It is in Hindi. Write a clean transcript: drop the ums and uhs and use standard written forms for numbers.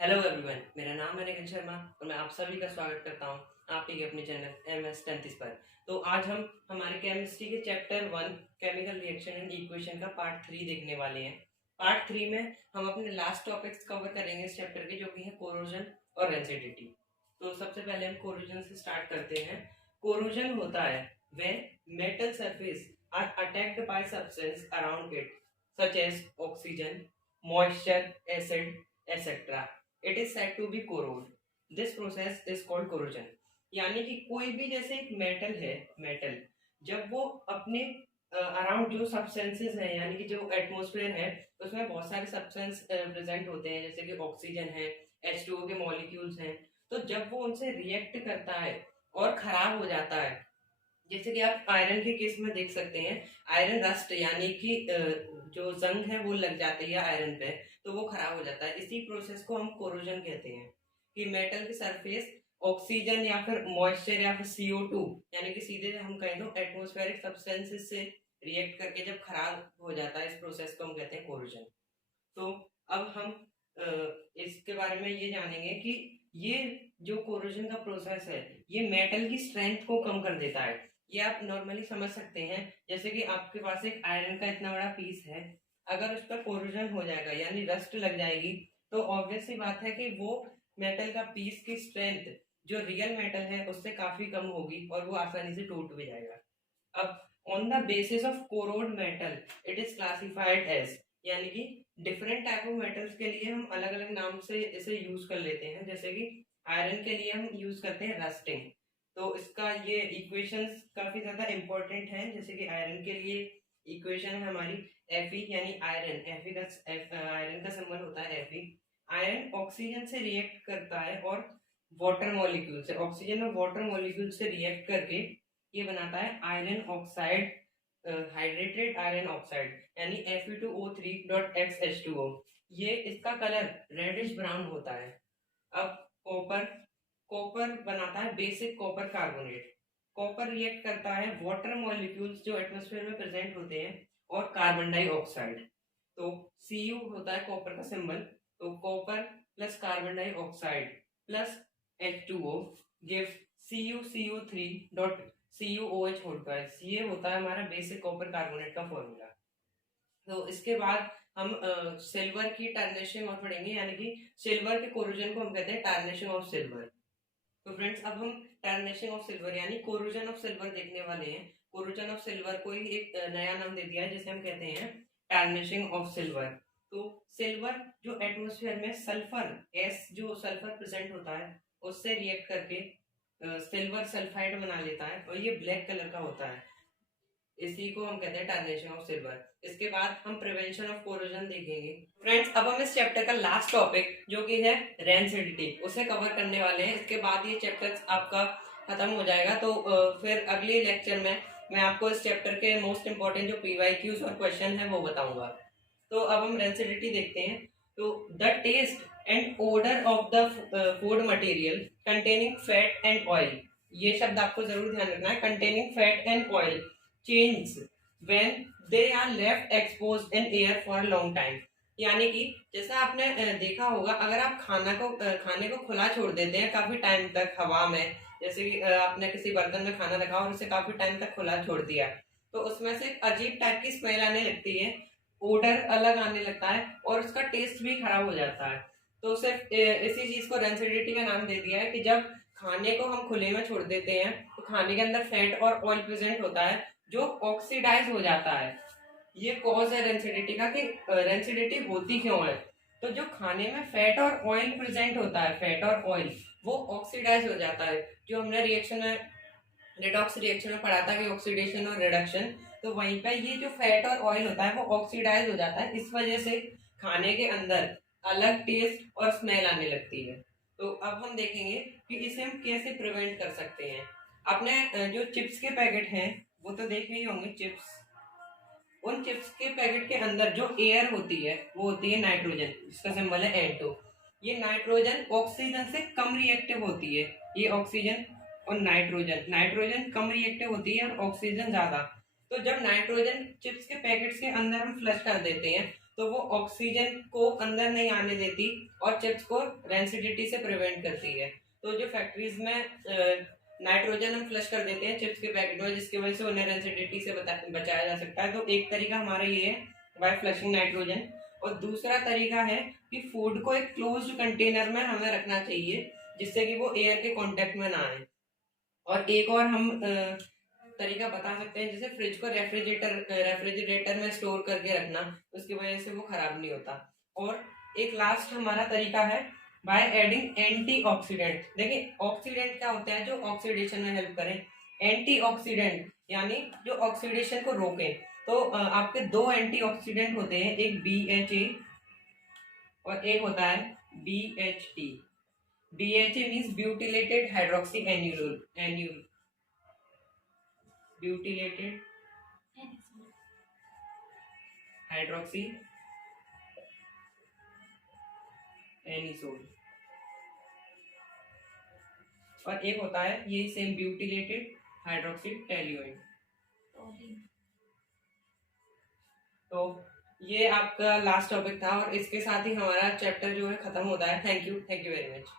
हेलो एवरीवन, मेरा नाम है निखिल शर्मा और मैं आप सभी का स्वागत करता हूं आपके अपने चैनल MS 33 पर। तो आज हम हमारे केमिस्ट्री के chapter 1 chemical reaction and equation का पार्ट 3 देखने वाले हैं। पार्ट 3 में हम अपने लास्ट टॉपिक्स कवर करेंगे इस चैप्टर के, जो कि है कोरोजन और रेसिडिटी। तो सबसे पहले हम कोरोजन से स्टार्ट करते हैं। कोरोजन होता है when metal surface are attacked by substance around it such as oxygen, moisture, acid, etc. It is said to be corrode. This process is called corrosion. यानी कि कोई भी जैसे एक मेटल है, मेटल जब वो अपने अराउंड जो सब्सटेंसेस हैं, यानी कि जो एटमॉस्फेयर है उसमें बहुत सारे सब्सटेंस प्रेजेंट होते हैं, जैसे कि ऑक्सीजन है, H2O के मॉलिक्यूल्स हैं। तो जब वो उनसे रिएक्ट करता है और खराब हो जाता है, जैसे कि आप आयरन के केस में देख सकते हैं, आयरन रस्ट यानी कि जो जंग है वो लग जाती है आयरन पे, तो वो खराब हो जाता है। इसी प्रोसेस को हम कोरोजन कहते हैं कि मेटल की सरफेस ऑक्सीजन या फिर मॉइस्चर या फिर CO2 यानी कि सीधे हम कहें तो एटमॉस्फेरिक सब्सटेंसेस से रिएक्ट करके जब खराब हो जाता है, इस प्रोसेस को हम कहते हैं कोरोजन। तो अब हम इसके बारे में ये जानेंगे कि ये जो कोरोजन का प्रोसेस है ये मेटल की स्ट्रेंथ को कम कर देता है। ये आप नॉर्मली समझ सकते हैं, जैसे कि आपके पास एक आयरन का इतना बड़ा पीस है, अगर उस पर कोरोजन हो जाएगा यानी रस्ट लग जाएगी, तो ऑब्वियस सी बात है कि वो मेटल का पीस की स्ट्रेंथ जो रियल मेटल है उससे काफी कम होगी और वो आसानी से टूट भी जाएगा। अब on the basis of corrode metal it is classified as, यानी कि डिफरेंट टाइप ऑफ मेटल्स के लिए हम अलग अलग नाम से इसे यूज कर लेते हैं। जैसे कि आयरन के लिए हम यूज करते हैं रस्टिंग, तो इसका ये इक्वेशंस काफी ज्यादा इंपॉर्टेंट है। जैसे कि आयरन के लिए इक्वेशन है हमारी Fe, यानी आयरन आयरन का सिंबल होता है Fe। आयरन ऑक्सीजन से रिएक्ट करता है और वाटर मॉलिक्यूल से, ऑक्सीजन और वाटर मॉलिक्यूल से रिएक्ट करके ये बनाता है iron oxide, hydrated iron oxide, यानी Fe2O3.XH2O। ये इसका कलर रेडिश ब्राउन होता है। अब कॉपर, कॉपर बनाता है basic copper carbonate. Copper react करता है वाटर मॉलिक्यूल्स जो एटमॉस्फेयर में प्रेजेंट होते हैं और कार्बन डाइऑक्साइड। तो Cu होता है कॉपर का सिंबल, तो copper plus carbon dioxide plus H2O gives CuCO3 dot CuOH होता है। ये होता है हमारा बेसिक कॉपर कार्बोनेट का फॉर्मूला। तो इसके बाद हम सिल्वर की टार्निशिंग और पढ़ेंगे, यानी कि सिल्वर के कोरोजन को हम कहते हैं टार्निशिंग ऑफ सिल्वर। तो फ्रेंड्स अब हम टार्निशिंग ऑफ सिल्वर यानी कोरोजन ऑफ सिल्वर देखने वाले हैं। कोरोजन ऑफ सिल्वर को ही एक नया नाम दे दिया है जिसे हम कहते हैं टार्निशिंग ऑफ सिल्वर। तो सिल्वर जो एटमॉस्फेयर में सल्फर एस जो सल्फर प्रेजेंट होता है उससे रिएक्ट करके सिल्वर सल्फाइड बना लेता है और ये ब्लैक कलर का होता है। इसी को हम कहते हैं टार्निशिंग ऑफ सिल्वर। इसके बाद हम प्रिवेंशन ऑफ कोरोजन देखेंगे। फ्रेंड्स अब हम इस चैप्टर का लास्ट टॉपिक जो कि है रेंसिडिटी उसे कवर करने वाले हैं। इसके बाद ये चैप्टर आपका खत्म हो जाएगा। तो फिर अगले लेक्चर में मैं आपको इस चैप्टर के मोस्ट इंपॉर्टेंट जो PYQs और क्वेश्चन है वो बताऊंगा। तो अब हम रेंसिडिटी देखते हैं। तो the taste and odour of the food material containing fat and oil, ये शब्द आपको जरूर ध्यान रखना है, containing fat and oil change when they are left exposed in air for long time. यानी कि जैसा आपने देखा होगा, अगर आप खाने को खुला छोड़ देते हैं काफी टाइम तक हवा में, जैसे कि आपने किसी बर्तन में खाना रखा और उसे काफी टाइम तक खुला छोड़ दिया, तो उसमें से एक अजीब टाइप की स्मेल आने लगती है, ओडर अलग आने लगता है और उसका टेस्ट भी खराब हो जाता है। तो सिर्फ इसी चीज को रेंसिडिटी का नाम दे दिया है कि जब खाने को हम खुले में छोड़ देते हैं तो खाने के अंदर फैट और ऑयल प्रेजेंट होता है जो ऑक्सीडाइज हो जाता है। ये कॉज है रेंसिडिटी का कि रेंसिडिटी होती क्यों है। तो जो खाने में फैट और ऑयल प्रेजेंट होता है, फैट और ऑयल वो ऑक्सीडाइज हो जाता है। जो हमने रिएक्शन में रिडॉक्स रिएक्शन में पढ़ा था कि ऑक्सीडेशन और रिडक्शन, तो वहीं पे ये जो फैट और ऑयल होता है वो ऑक्सीडाइज हो जाता है। इस वजह से खाने के अंदर अलग टेस्ट और स्मेल आने लगती है। तो अब हम देखेंगे कि इसे हम कैसे प्रिवेंट कर सकते हैं। अपने जो चिप्स के पैकेट हैं वो तो देखे ही होंगे चिप्स, उन चिप्स के पैकेट के अंदर जो एयर होती है वो होती है नाइट्रोजन, जिसका सिंबल है N2। ये नाइट्रोजन ऑक्सीजन से कम रिएक्टिव होती है। ये ऑक्सीजन और नाइट्रोजन कम रिएक्टिव होती है और ऑक्सीजन ज्यादा। तो जब नाइट्रोजन चिप्स के पैकेट्स के अंदर हम फ्लश कर देते हैं तो वो ऑक्सीजन को अंदर नहीं आने देती और चिप्स को रेंसिडिटी से प्रिवेंट करती है। तो जो फैक्ट्रीज में नाइट्रोजन हम फ्लश कर देते हैं चिप्स के पैकेट में, जिसकी वजह से उन्हें रेंसिडिटी से बचाया जा सकता है। तो एक तरीका हमारा ये है बाय फ्लशिंग नाइट्रोजन। और दूसरा तरीका है कि फूड को एक क्लोज्ड कंटेनर में हमें रखना चाहिए, जिससे कि वो एयर के कांटेक्ट में ना आए। और एक और हम तरीका बता सकते हैं, जैसे फ्रिज को रेफ्रिजरेटर में स्टोर करके रखना, उसकी वजह से वो खराब नहीं होता। और एक लास्ट हमारा तरीका है बाय एडिंग एंटीऑक्सीडेंट। देखिए ऑक्सीडेंट क्या होता है, जो ऑक्सीडेशन में हेल्प करें। एंटीऑक्सीडेंट यानी जो ऑक्सीडेशन को रोके। तो आपके दो एंटीऑक्सीडेंट होते हैं, एक BHA और एक होता है BHT। BHA means butylated hydroxy annual butylated hydroxy anisole, और एक होता है ये सेम ब्यूटिलेटेड हाइड्रोक्सी टेलुएंट। तो ये आपका लास्ट टॉपिक था और इसके साथ ही हमारा चैप्टर जो है खत्म होता है। Thank you very much.